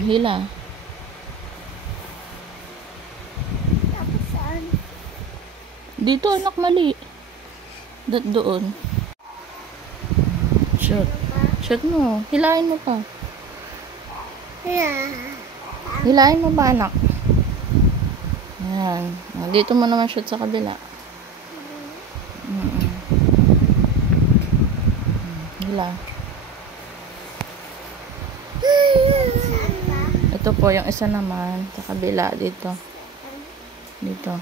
Hila. Tapos saan? Dito, anak, mali. Doon. Shoot. Shoot mo. Hilahin mo pa. Hilahin mo ba, anak? Ayan. Dito mo naman shoot sa kabila. Hila. Ito po yung isa naman sa kabila dito. Dito.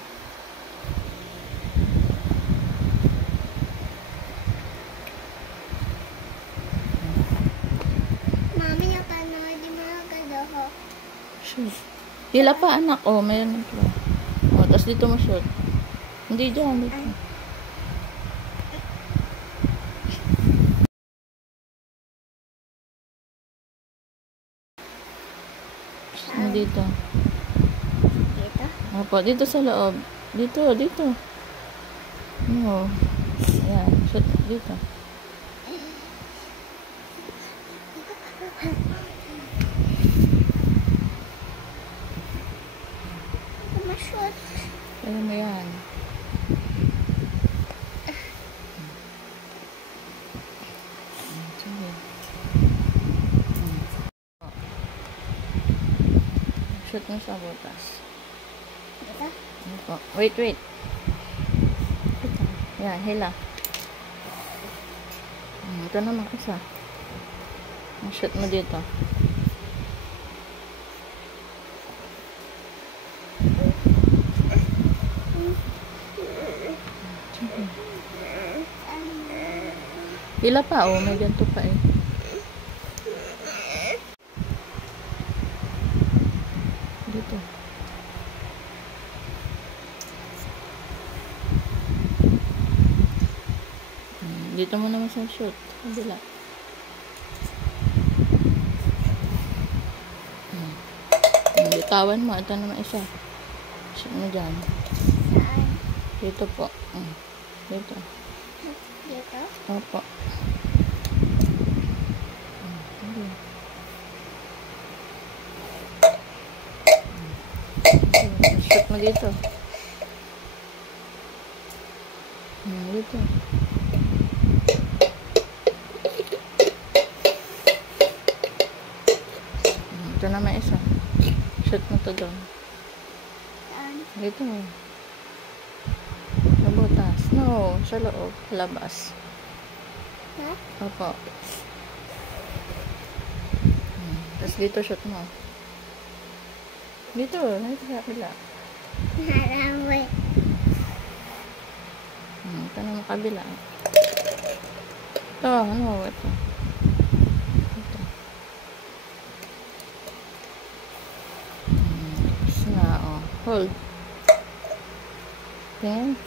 Mami, yung tanong, di mo nagalaho. Shoot. Hila pa, anak. Oh, mayroon pa. Oh, tapos dito mo shoot. Hindi dyan. Dito. Dito. Dito? Opo, dito sa loob. Dito. No. Ayan, shoot dito. Mashoot. Ayan mo yan. Sige. Shoot mo sa butas. Dito? Opo. Wait. Yan, hila. Ito naman isa. Shoot mo dito. Hila pa, oh. May ganito pa eh. Dito. Dito mo naman sa shoot. Kabila. Bitawan mo. Ito naman isa. Shoot mo dyan. Saan? Dito po. Dito. Dito? Opo. Shoot mo dito. Dito. Ito naman isa. Shoot mo to doon. Saan? Dito. Sa butas. No, sa loob. Labas. Ha? Opo. Tapos dito shoot mo. Dito. Dito sa kabila. Naramoy. Ito naman kabila. Ito. Ano? Ito. Ito. Tapos na. Oh. Hold. Then.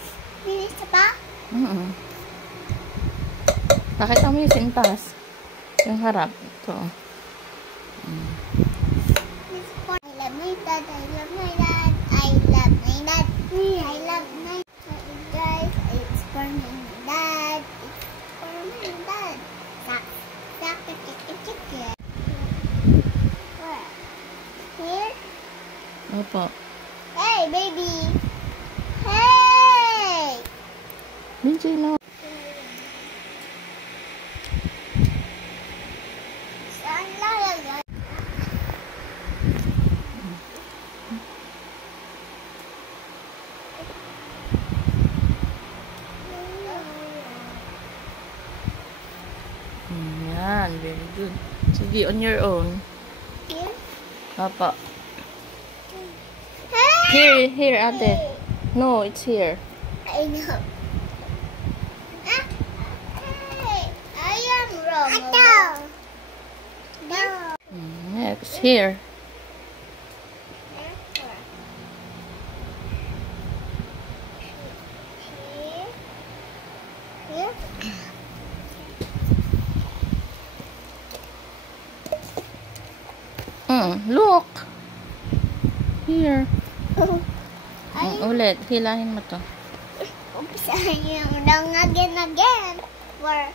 Bilis ka pa? Pakita mo yung sintas. Yung harap. Ito. I love my dad. I love my dad. I love my dad. I love my dad. It's for my dad. It's for my dad. Sak, chick. Where? Here? Opo. Hey, baby. Hey! Benji, no. Saan lalagay? Yan, very good. Sige, on your own. Here? Papa. Hey! Here, ate. No, it's here. I know. Ah! Hey! I am wrong. No. Next, here. Here? Look. Here. Ay, Ulit, hilahin mo to. umpisahan yung down again. Where?